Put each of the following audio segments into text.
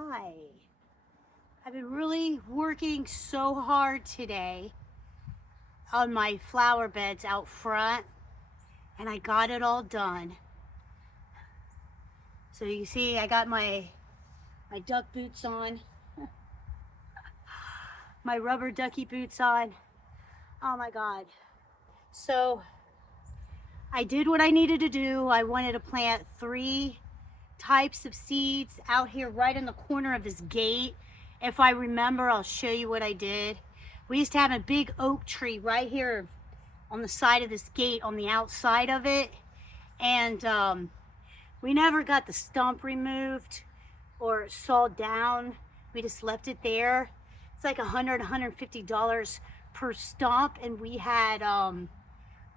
Hi. I've been really working so hard today on my flower beds out front, and I got it all done. So you see I got my duck boots on, my rubber ducky boots on. Oh my God. So I did what I needed to do. I wanted to plant 3 types of seeds out here right in the corner of this gate. If I remember, I'll show you what I did. We used to have a big oak tree right here on the side of this gate on the outside of it, and we never got the stump removed or sawed down. We just left it there. It's like $150 per stump, and we had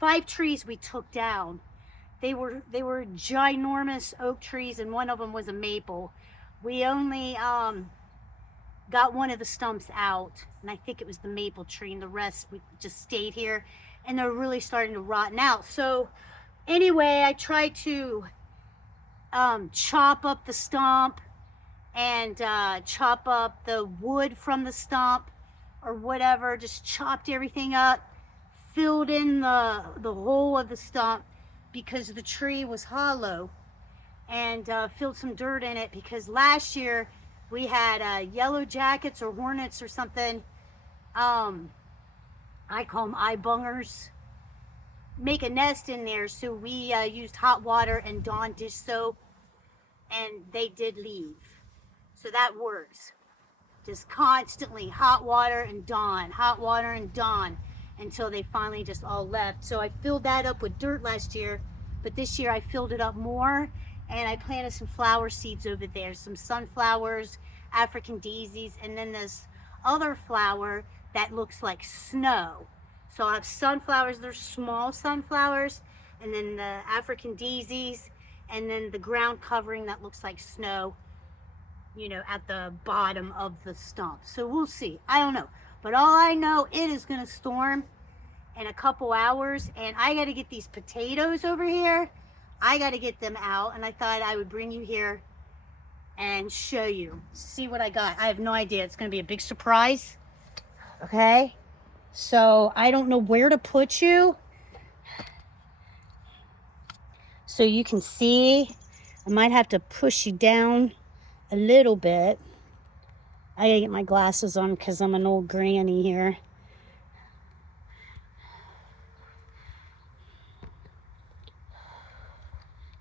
5 trees we took down. They were ginormous oak trees, and one of them was a maple. We only got one of the stumps out, and I think it was the maple tree, and the rest we just stayed here, and they're really starting to rotten out. So anyway, I tried to chop up the stump and chop up the wood from the stump or whatever, just chopped everything up, filled in the hole of the stump because the tree was hollow, and filled some dirt in it because last year we had yellow jackets or hornets or something. I call them eye bungers. Make a nest in there, so we used hot water and Dawn dish soap, and they did leave. So that works. Just constantly hot water and Dawn, until they finally just all left. So I filled that up with dirt last year, but this year I filled it up more, and I planted some flower seeds over there, some sunflowers, African daisies, and then this other flower that looks like snow. So I have sunflowers, they're small sunflowers, and then the African daisies, and then the ground covering that looks like snow, at the bottom of the stump. So we'll see. I don't know. But all I know, it is going to storm in a couple hours, and I got to get these potatoes over here. I got to get them out, and I thought I would bring you here and show you. See what I got. I have no idea. It's going to be a big surprise. Okay? So I don't know where to put you so you can see. I might have to push you down a little bit. I gotta get my glasses on because I'm an old granny here.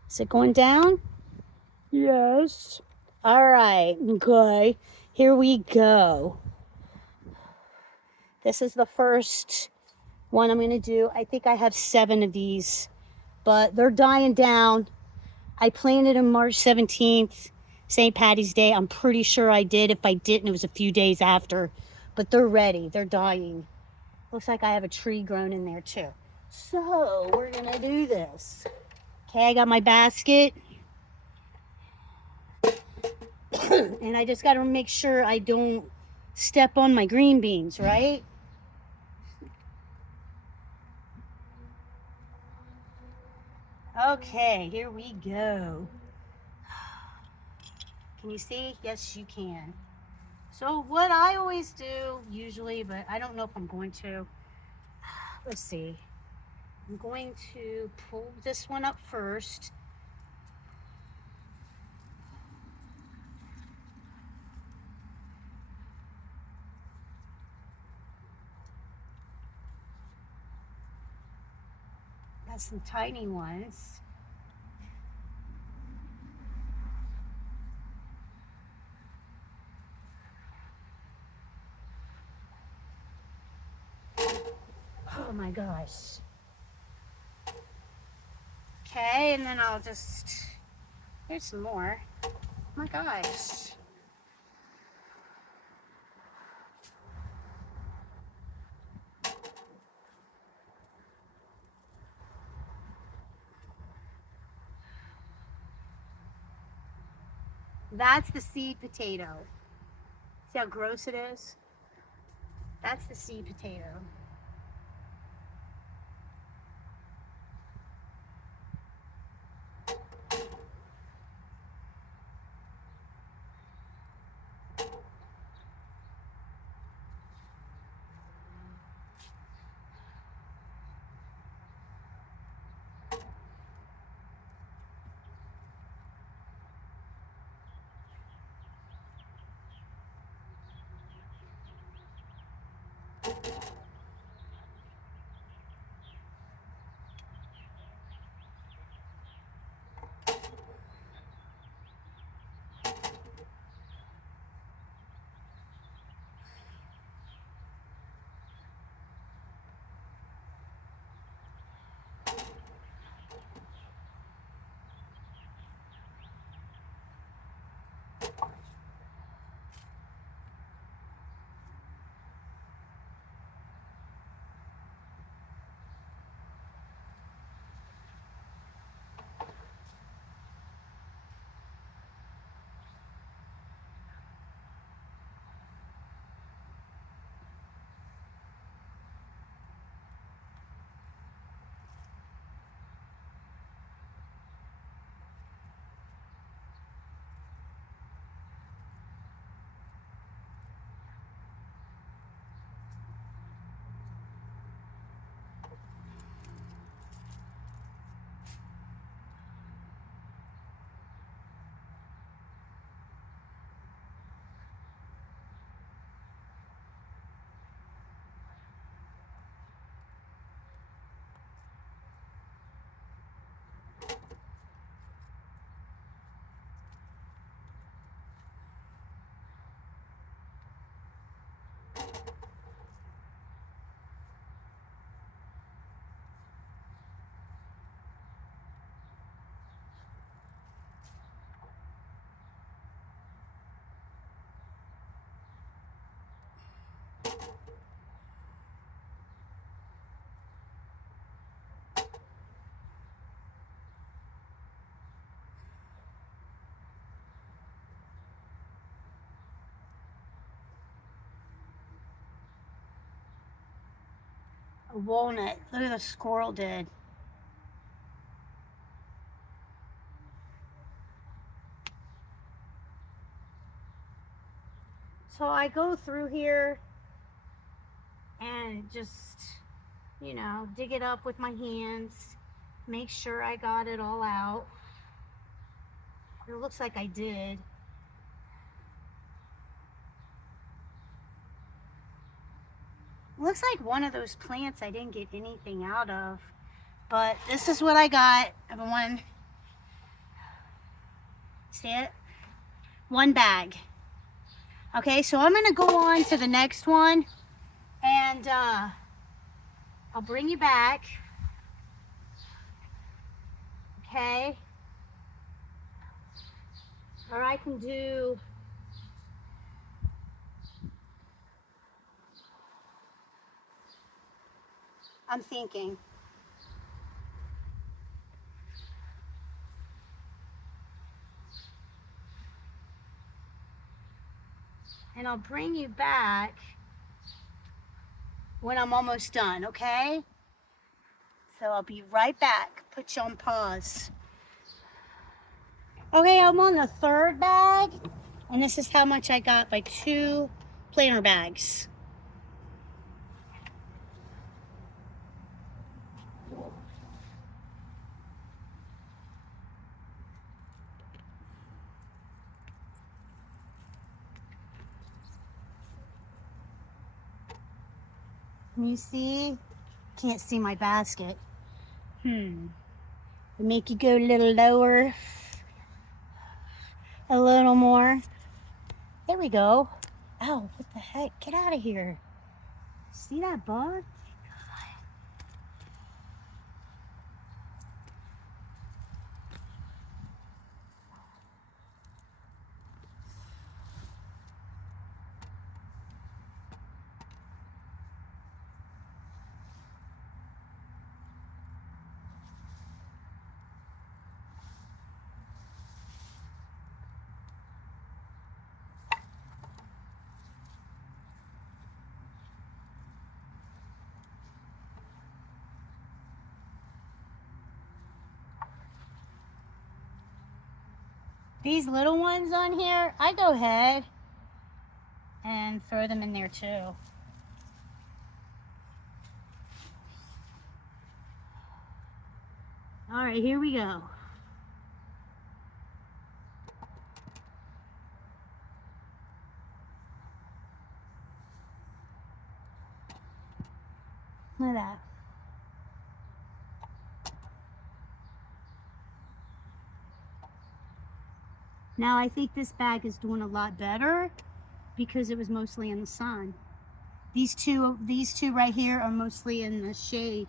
Is it going down? Yes. All right, okay. Here we go. This is the first one I'm gonna do. I think I have 7 of these, but they're dying down. I planted them March 17th, St. Patty's Day. I'm pretty sure I did. If I didn't, it was a few days after. But they're ready. They're dying. Looks like I have a tree grown in there too. So we're gonna do this. Okay, I got my basket. And I just gotta make sure I don't step on my green beans, right? Okay, here we go. Can you see? Yes, you can. So what I always do, usually, but I don't know if I'm going to. Let's see. I'm going to pull this one up first. Got some tiny ones. Oh my gosh. Okay, and then I'll just, here's some more. Oh my gosh. That's the seed potato. See how gross it is? That's the seed potato. a walnut. Look at the squirrel did. So I go through here and just, you know, dig it up with my hands, make sure I got it all out. It looks like I did. Looks like one of those plants I didn't get anything out of, but this is what I got. Everyone, see it? One bag. Okay, so I'm gonna go on to the next one, and I'll bring you back. Okay. Or I can do, I'm thinking. And I'll bring you back when I'm almost done, okay? So I'll be right back. Put you on pause. Okay, I'm on the third bag, and this is how much I got by 2 planter bags. You see? Can't see my basket. Make you go a little lower. A little more. There we go. Ow, what the heck? Get out of here. See that bug? These little ones on here, I go ahead and throw them in there too. All right, here we go. Look at that. Now I think this bag is doing a lot better because it was mostly in the sun. These two right here are mostly in the shade.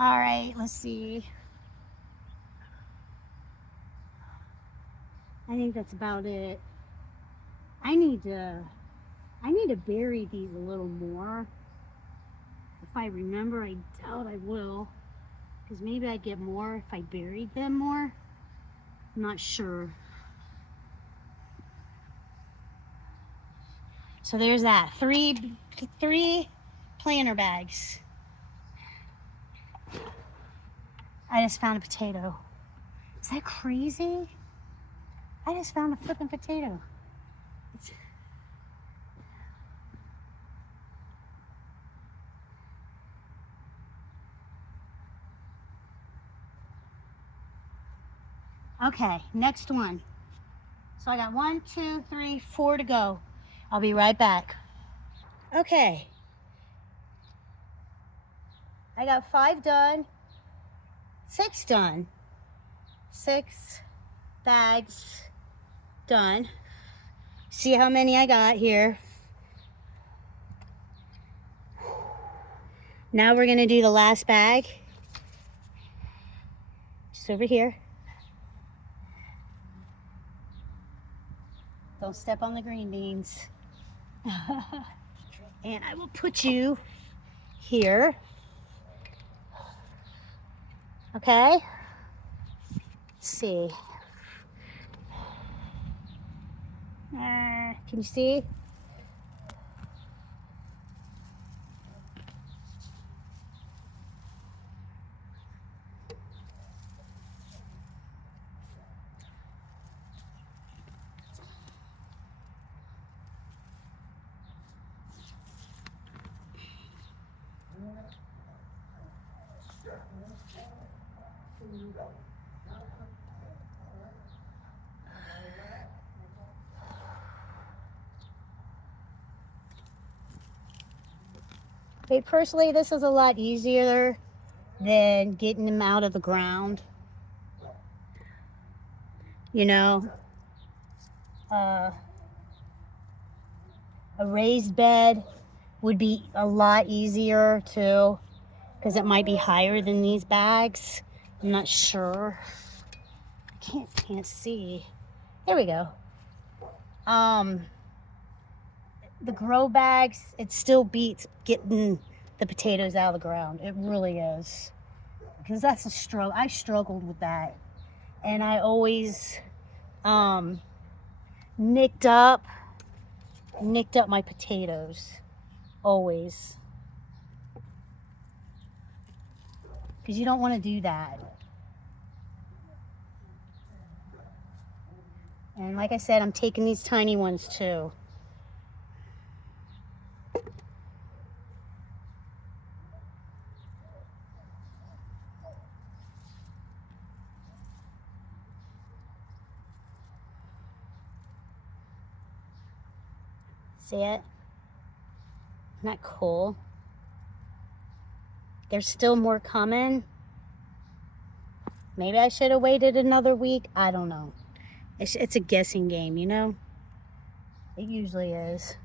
All right, let's see. I think that's about it. I need to bury these a little more. If I remember, I doubt I will. Because maybe I'd get more if I buried them more. I'm not sure. So there's that. Three planter bags. I just found a potato. Is that crazy? I just found a flipping potato. Okay, next one. So I got 1, 2, 3, 4 to go. I'll be right back. Okay. I got 5 done, 6 done. 6 bags done. See how many I got here. Now we're gonna do the last bag. Just over here. Don't step on the green beans. And I will put you here. Okay? Let's see. Can you see? Okay, personally, this is a lot easier than getting them out of the ground. You know, a raised bed would be a lot easier too, because it might be higher than these bags. I'm not sure. I can't see. There we go. The grow bags, it still beats getting the potatoes out of the ground. It really is. Because that's a struggle. I struggled with that. And I always nicked up my potatoes. Always. Because you don't want to do that. And like I said, I'm taking these tiny ones too. See it? Isn't that cool? There's still more coming. Maybe I should have waited another week. I don't know. It's a guessing game, you know? It usually is.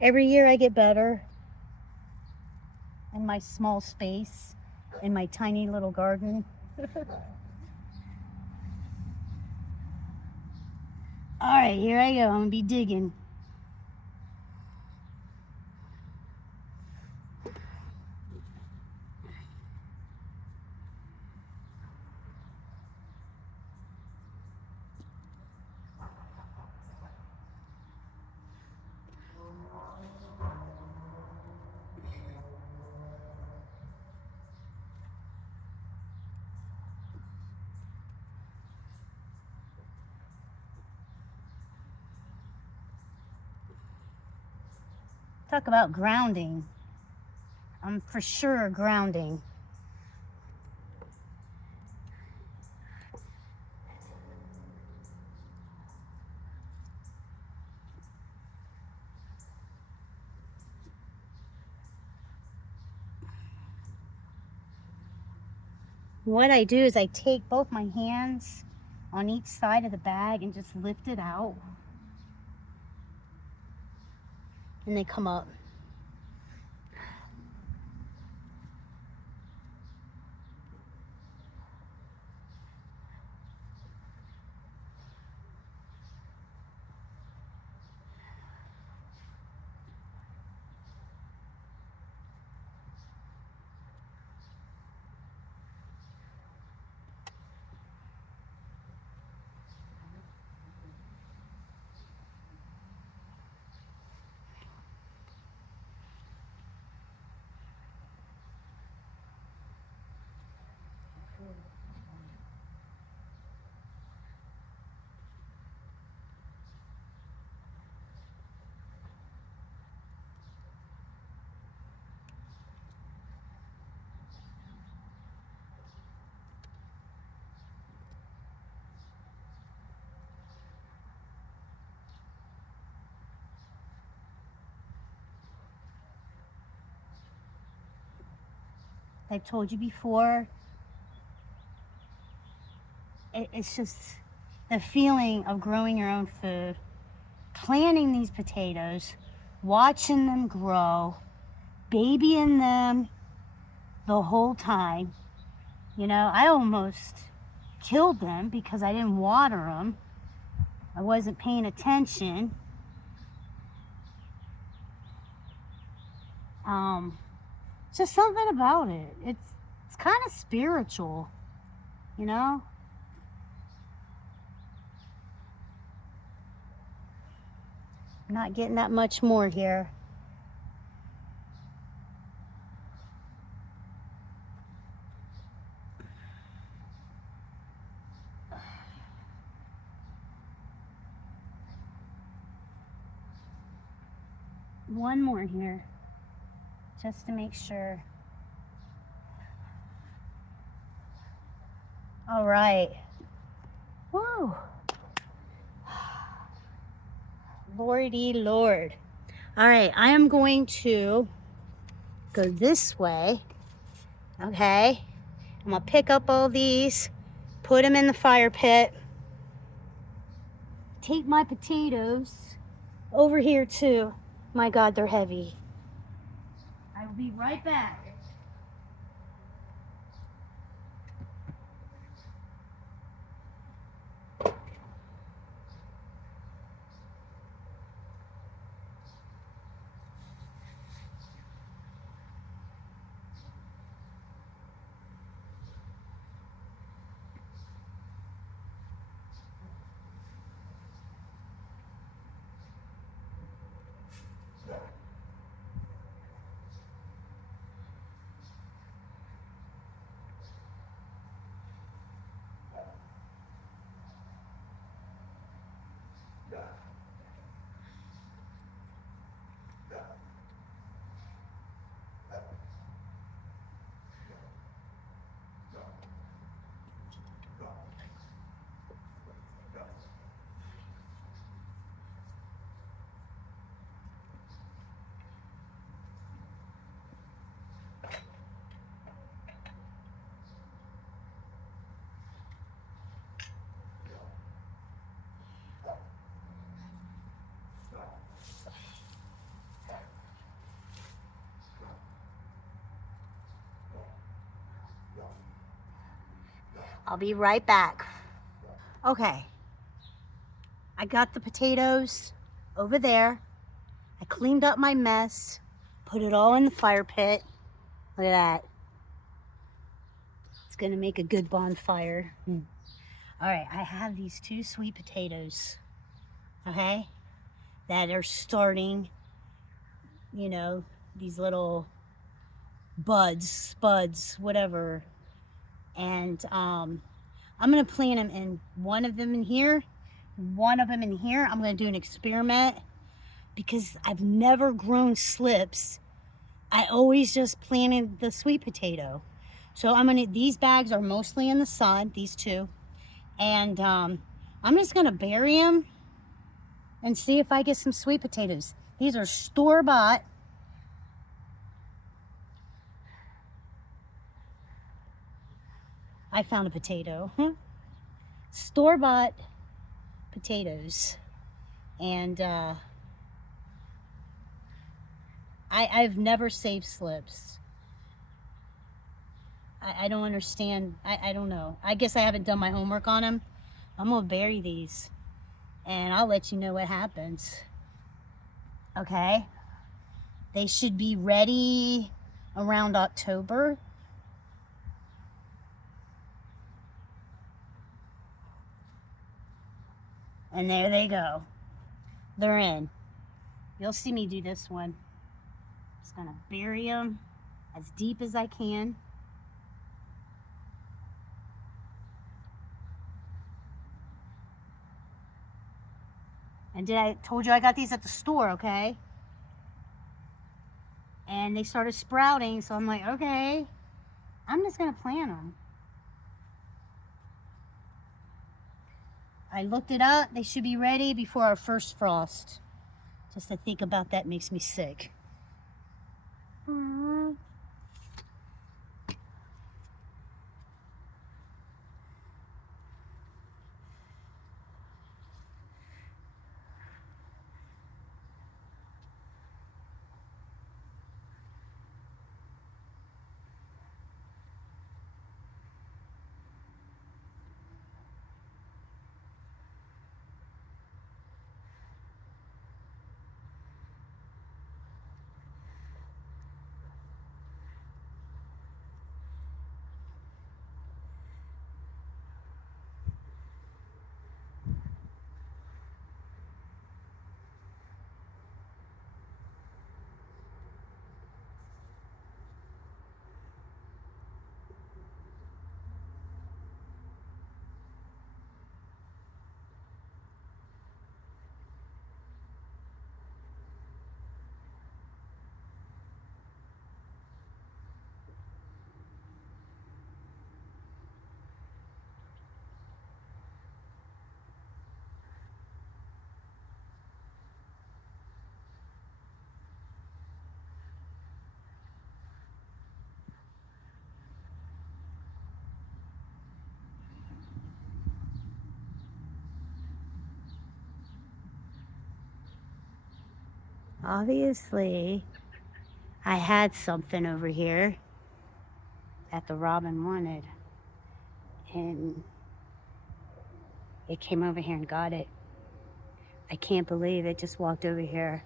Every year I get better in my small space, in my tiny little garden. All right, here I go. I'm gonna be digging. Talk about grounding. I'm for sure grounding. What I do is I take both my hands on each side of the bag and just lift it out. And they come up. I've told you before, it's just the feeling of growing your own food, planting these potatoes, watching them grow, babying them the whole time. You know, I almost killed them because I didn't water them. I wasn't paying attention. Just something about it. It's kind of spiritual, you know? I'm not getting that much more here. One more here, just to make sure. All right. Woo. Lordy Lord. All right, I am going to go this way, okay? I'm gonna pick up all these, put them in the fire pit, take my potatoes over here too. My God, they're heavy. I will be right back. I'll be right back. Okay, I got the potatoes over there. I cleaned up my mess, put it all in the fire pit. Look at that. It's gonna make a good bonfire. All right, I have these 2 sweet potatoes, okay, that are starting, you know, these little buds, spuds, whatever. And I'm gonna plant them in one of them in here, one of them in here. I'm gonna do an experiment because I've never grown slips. I always just planted the sweet potato. So these bags are mostly in the sun, these 2. And I'm just gonna bury them and see if I get some sweet potatoes. These are store-bought. I found a potato. Store-bought potatoes. And I've never saved slips. I don't understand. I don't know. I guess I haven't done my homework on them. I'm gonna bury these and I'll let you know what happens. Okay? They should be ready around October. And there they go. They're in. You'll see me do this one. Just gonna bury them as deep as I can. And I told you I got these at the store, okay? And they started sprouting, so I'm like, okay, I'm just gonna plant them. I looked it up. They should be ready before our first frost. Just to think about that makes me sick. Obviously, I had something over here that the robin wanted, and it came over here and got it. I can't believe it just walked over here,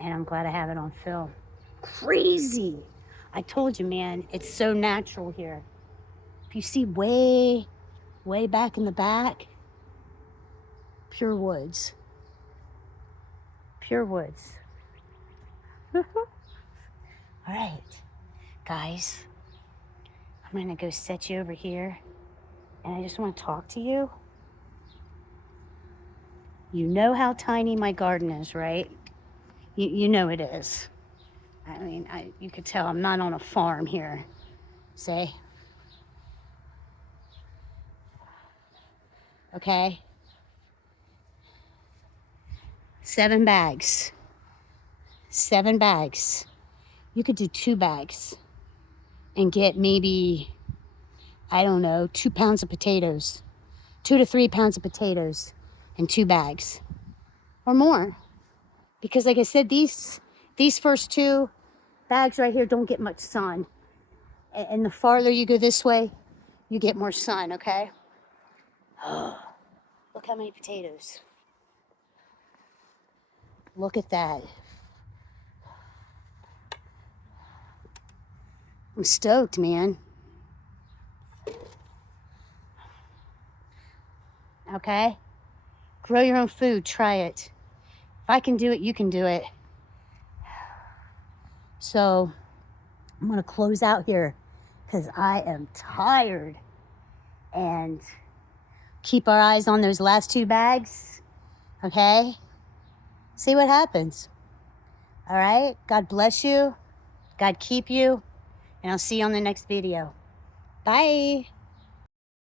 and I'm glad I have it on film. Crazy. I told you, man, it's so natural here. If you see way back in the back, pure woods. Pure woods. All right, guys, I'm gonna go set you over here, and I just want to talk to you. You know how tiny my garden is, right? You know it is. I mean, you could tell I'm not on a farm here. Say, okay? 7 bags. 7 bags. You could do 2 bags and get maybe, I don't know, 2 pounds of potatoes. 2 to 3 pounds of potatoes in 2 bags or more. Because like I said, these first 2 bags right here don't get much sun. And the farther you go this way, you get more sun, okay? Look how many potatoes. Look at that. I'm stoked, man. Okay? Grow your own food. Try it. If I can do it, you can do it. So I'm going to close out here because I am tired. And keep our eyes on those last 2 bags. Okay? See what happens. All right? God bless you. God keep you. And I'll see you on the next video. Bye.